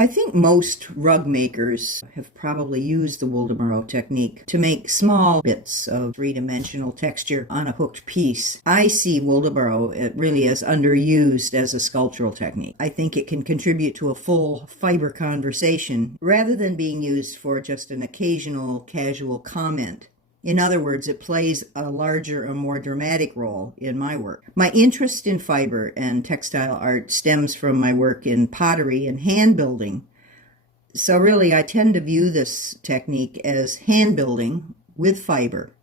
I think most rug makers have probably used the Waldoboro technique to make small bits of three-dimensional texture on a hooked piece. I see Waldoboro really as underused as a sculptural technique. I think it can contribute to a full fiber conversation rather than being used for just an occasional casual comment. In other words, it plays a larger and more dramatic role in my work. My interest in fiber and textile art stems from my work in pottery and hand building. So really, I tend to view this technique as hand building with fiber,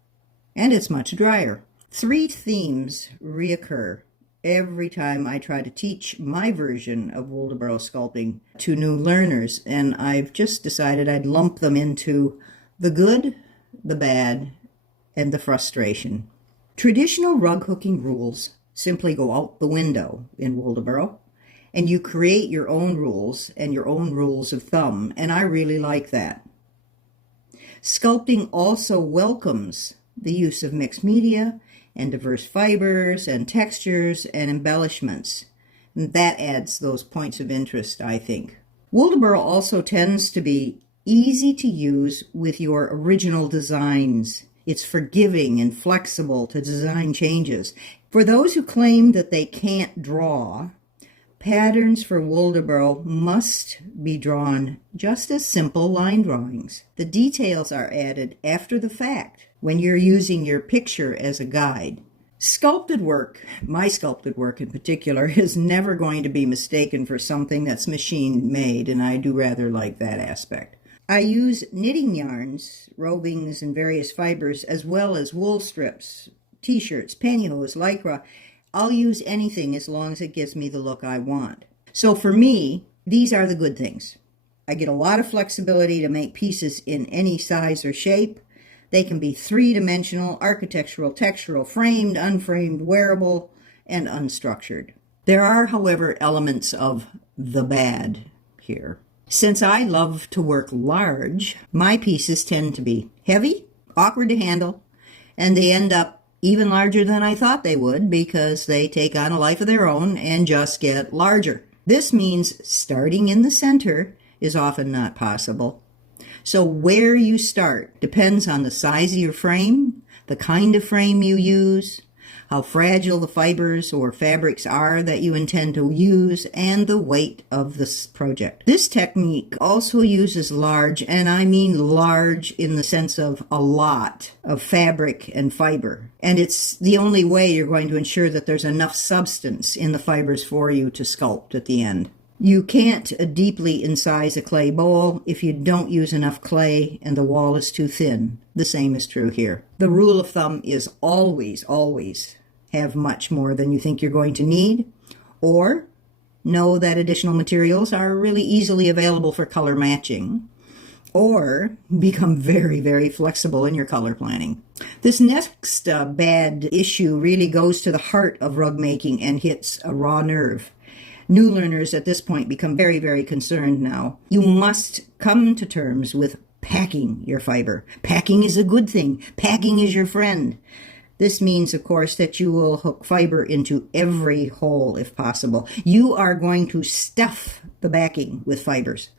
and it's much drier. Three themes reoccur every time I try to teach my version of Waldoboro sculpting to new learners, and I've just decided I'd lump them into the good, the bad, and the frustration. Traditional rug hooking rules simply go out the window in Waldoboro, and you create your own rules and your own rules of thumb, and I really like that. Sculpting also welcomes the use of mixed media and diverse fibers and textures and embellishments, and that adds those points of interest, I think. Waldoboro also tends to be easy to use with your original designs. It's forgiving and flexible to design changes. For those who claim that they can't draw, patterns for Waldoboro must be drawn just as simple line drawings. The details are added after the fact when you're using your picture as a guide. Sculpted work, my sculpted work in particular, is never going to be mistaken for something that's machine made, and I do rather like that aspect. I use knitting yarns, rovings, and various fibers, as well as wool strips, t-shirts, pantyhose, lycra. I'll use anything as long as it gives me the look I want. So for me, these are the good things. I get a lot of flexibility to make pieces in any size or shape. They can be three-dimensional, architectural, textural, framed, unframed, wearable, and unstructured. There are, however, elements of the bad here. Since I love to work large, my pieces tend to be heavy, awkward to handle, and they end up even larger than I thought they would because they take on a life of their own and just get larger. This means starting in the center is often not possible. So where you start depends on the size of your frame, the kind of frame you use, how fragile the fibers or fabrics are that you intend to use, and the weight of this project. This technique also uses large, and I mean large in the sense of a lot of fabric and fiber. And it's the only way you're going to ensure that there's enough substance in the fibers for you to sculpt at the end. You can't deeply incise a clay bowl if you don't use enough clay and the wall is too thin. The same is true here. The rule of thumb is always have much more than you think you're going to need, or know that additional materials are really easily available for color matching, or become very flexible in your color planning. This next bad issue really goes to the heart of rug making and hits a raw nerve. New learners at this point become very concerned now. You must come to terms with packing your fiber. Packing is a good thing. Packing is your friend. This means, of course, that you will hook fiber into every hole if possible. You are going to stuff the backing with fibers.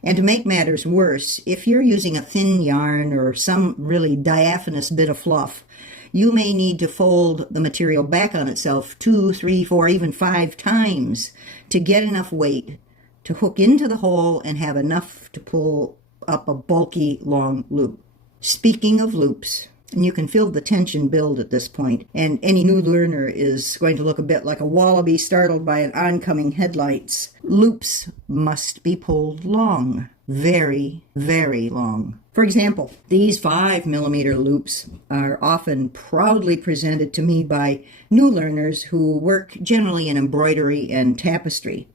And to make matters worse, if you're using a thin yarn or some really diaphanous bit of fluff, you may need to fold the material back on itself 2, 3, 4, even 5 times to get enough weight to hook into the hole and have enough to pull up a bulky long loop. Speaking of loops, and you can feel the tension build at this point, and any new learner is going to look a bit like a wallaby startled by an oncoming headlights. Loops must be pulled long, very long. For example, these 5mm loops are often proudly presented to me by new learners who work generally in embroidery and tapestry,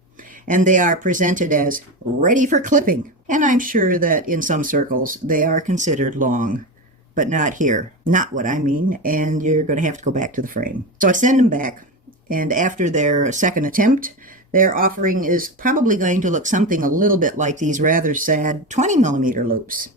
and they are presented as ready for clipping. And I'm sure that in some circles they are considered long. But not here. Not what I mean, and you're going to have to go back to the frame. So I send them back, and after their second attempt, their offering is probably going to look something a little bit like these rather sad 20mm loops.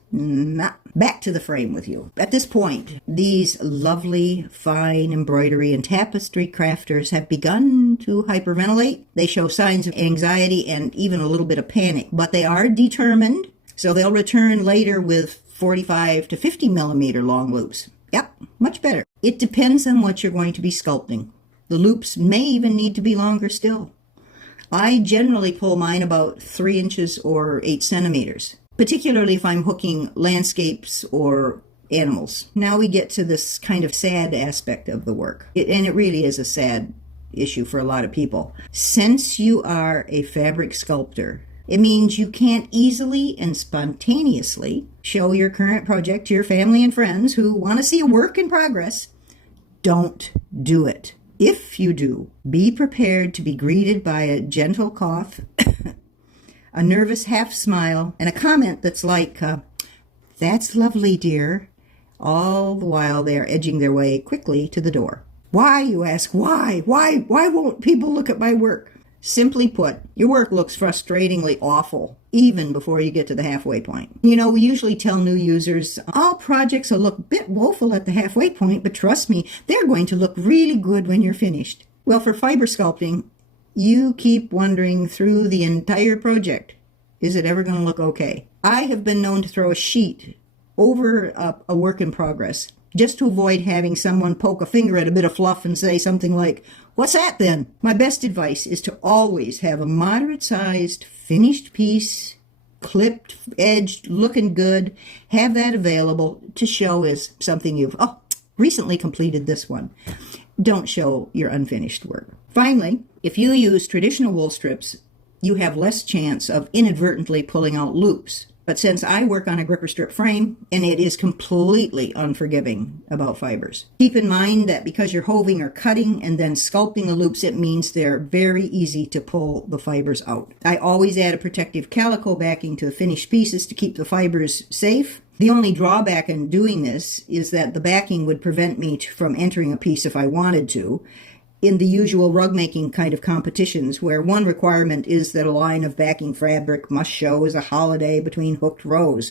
Back to the frame with you. At this point, these lovely fine embroidery and tapestry crafters have begun to hyperventilate. They show signs of anxiety and even a little bit of panic, but they are determined, so they'll return later with 45 to 50mm long loops. Yep, much better. It depends on what you're going to be sculpting. The loops may even need to be longer still. I generally pull mine about 3 inches or 8 centimeters. Particularly if I'm hooking landscapes or animals. Now we get to this kind of sad aspect of the work. And it really is a sad issue for a lot of people. Since you are a fabric sculptor, it means you can't easily and spontaneously show your current project to your family and friends who want to see a work in progress. Don't do it. If you do, be prepared to be greeted by a gentle cough, a nervous half smile, and a comment that's like, "That's lovely, dear," all the while they are edging their way quickly to the door. Why, you ask, why? Why won't people look at my work? Simply put, your work looks frustratingly awful, even before you get to the halfway point. You know, we usually tell new users, all projects will look a bit woeful at the halfway point, but trust me, they're going to look really good when you're finished. Well, for fiber sculpting, you keep wondering through the entire project, is it ever going to look okay? I have been known to throw a sheet over a work in progress just to avoid having someone poke a finger at a bit of fluff and say something like, "What's that then?" My best advice is to always have a moderate-sized finished piece, clipped, edged, looking good. Have that available to show as something you've recently completed this one. Don't show your unfinished work. Finally, if you use traditional wool strips, you have less chance of inadvertently pulling out loops. But since I work on a gripper strip frame, and it is completely unforgiving about fibers, keep in mind that because you're hoving or cutting and then sculpting the loops, it means they're very easy to pull the fibers out. I always add a protective calico backing to the finished pieces to keep the fibers safe. The only drawback in doing this is that the backing would prevent me from entering a piece if I wanted to, in the usual rug making kind of competitions, where one requirement is that a line of backing fabric must show as a holiday between hooked rows.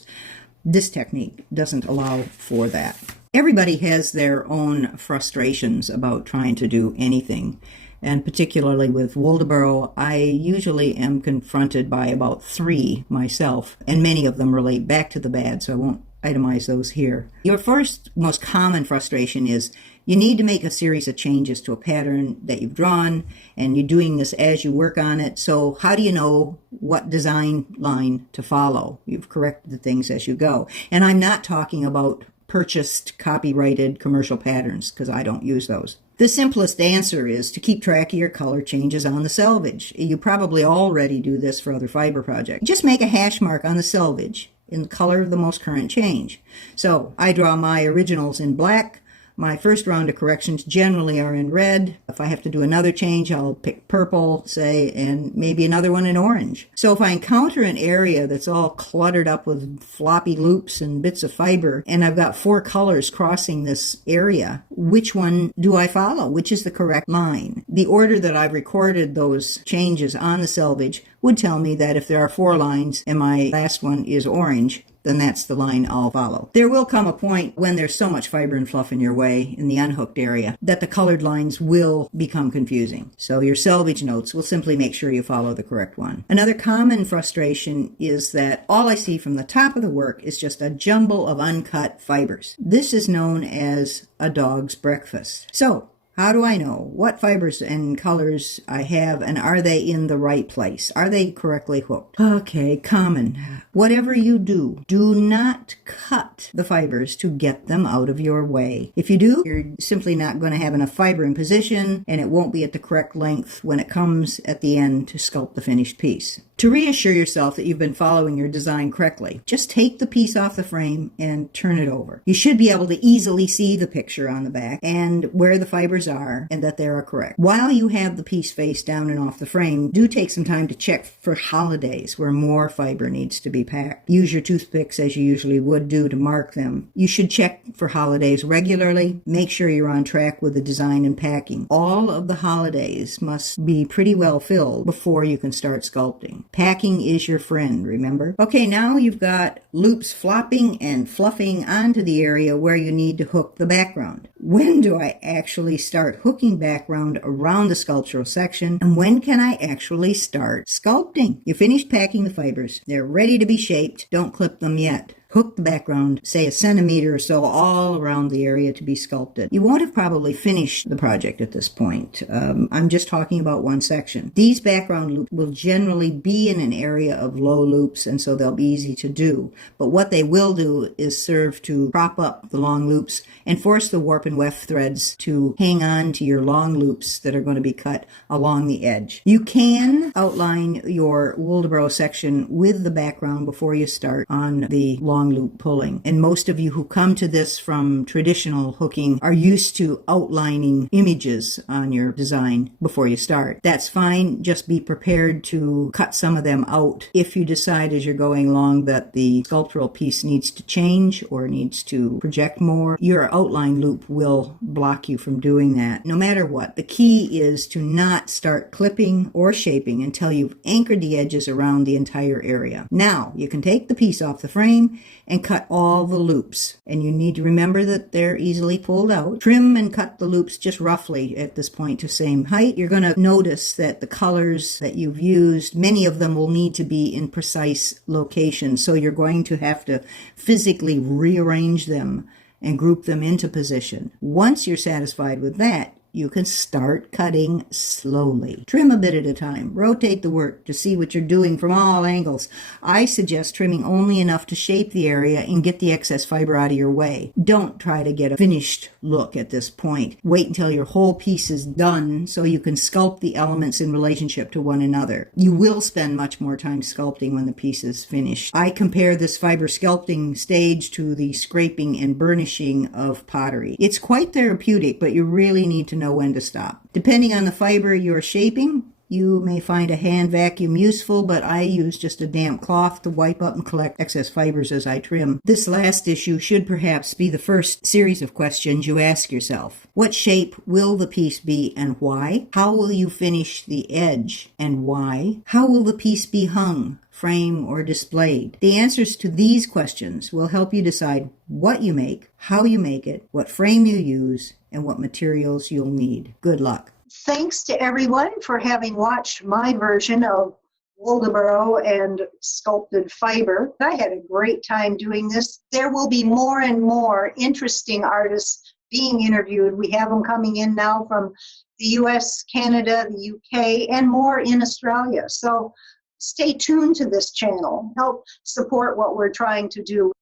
This technique doesn't allow for that. Everybody has their own frustrations about trying to do anything, and particularly with Waldoboro, I usually am confronted by about 3 myself, and many of them relate back to the bad, so I won't itemize those here. Your first most common frustration is you need to make a series of changes to a pattern that you've drawn, and you're doing this as you work on it. So how do you know what design line to follow? You've corrected the things as you go. And I'm not talking about purchased, copyrighted commercial patterns, because I don't use those. The simplest answer is to keep track of your color changes on the selvage. You probably already do this for other fiber projects. Just make a hash mark on the selvage in the color of the most current change. So I draw my originals in black. My first round of corrections generally are in red. If I have to do another change, I'll pick purple, say, and maybe another one in orange. So if I encounter an area that's all cluttered up with floppy loops and bits of fiber, and I've got 4 colors crossing this area, which one do I follow? Which is the correct line? The order that I've recorded those changes on the selvage would tell me that if there are 4 lines and my last one is orange, then that's the line I'll follow. There will come a point when there's so much fiber and fluff in your way in the unhooked area that the colored lines will become confusing. So your selvage notes will simply make sure you follow the correct one. Another common frustration is that all I see from the top of the work is just a jumble of uncut fibers. This is known as a dog's breakfast. So how do I know what fibers and colors I have, and are they in the right place? Are they correctly hooked? Okay, common. Whatever you do, do not cut the fibers to get them out of your way. If you do, you're simply not going to have enough fiber in position, and it won't be at the correct length when it comes at the end to sculpt the finished piece. To reassure yourself that you've been following your design correctly, just take the piece off the frame and turn it over. You should be able to easily see the picture on the back and where the fibers errors are and that they are correct. While you have the piece face down and off the frame, do take some time to check for holidays where more fiber needs to be packed. Use your toothpicks as you usually would do to mark them. You should check for holidays regularly. Make sure you're on track with the design and packing. All of the holidays must be pretty well filled before you can start sculpting. Packing is your friend, remember? Okay, now you've got loops flopping and fluffing onto the area where you need to hook the background. When do I actually start hooking background around the sculptural section? And when can I actually start sculpting? You finished packing the fibers. They're ready to be shaped. Don't clip them yet. Hook the background, say 1 centimeter or so, all around the area to be sculpted. You won't have probably finished the project at this point. I'm just talking about one section. These background loops will generally be in an area of low loops, and so they'll be easy to do. But what they will do is serve to prop up the long loops and force the warp and weft threads to hang on to your long loops that are going to be cut along the edge. You can outline your Waldoboro section with the background before you start on the long loop pulling. And most of you who come to this from traditional hooking are used to outlining images on your design before you start. That's fine. Just be prepared to cut some of them out if you decide as you're going along that the sculptural piece needs to change or needs to project more. Your outline loop will block you from doing that. No matter what, the key is to not start clipping or shaping until you've anchored the edges around the entire area. Now, you can take the piece off the frame and cut all the loops. And you need to remember that they're easily pulled out. Trim and cut the loops just roughly at this point to same height. You're going to notice that the colors that you've used, many of them will need to be in precise locations. So you're going to have to physically rearrange them and group them into position. Once you're satisfied with that, you can start cutting slowly. Trim a bit at a time. Rotate the work to see what you're doing from all angles. I suggest trimming only enough to shape the area and get the excess fiber out of your way. Don't try to get a finished look at this point. Wait until your whole piece is done so you can sculpt the elements in relationship to one another. You will spend much more time sculpting when the piece is finished. I compare this fiber sculpting stage to the scraping and burnishing of pottery. It's quite therapeutic, but you really need to know when to stop. Depending on the fiber you're shaping, you may find a hand vacuum useful, but I use just a damp cloth to wipe up and collect excess fibers as I trim. This last issue should perhaps be the first series of questions you ask yourself. What shape will the piece be and why? How will you finish the edge and why? How will the piece be hung, frame, or displayed? The answers to these questions will help you decide what you make, how you make it, what frame you use, and what materials you'll need. Good luck. Thanks to everyone for having watched my version of Waldoboro and Sculpted Fiber. I had a great time doing this. There will be more and more interesting artists being interviewed. We have them coming in now from the US, Canada, the UK, and more in Australia. So stay tuned to this channel. Help support what we're trying to do.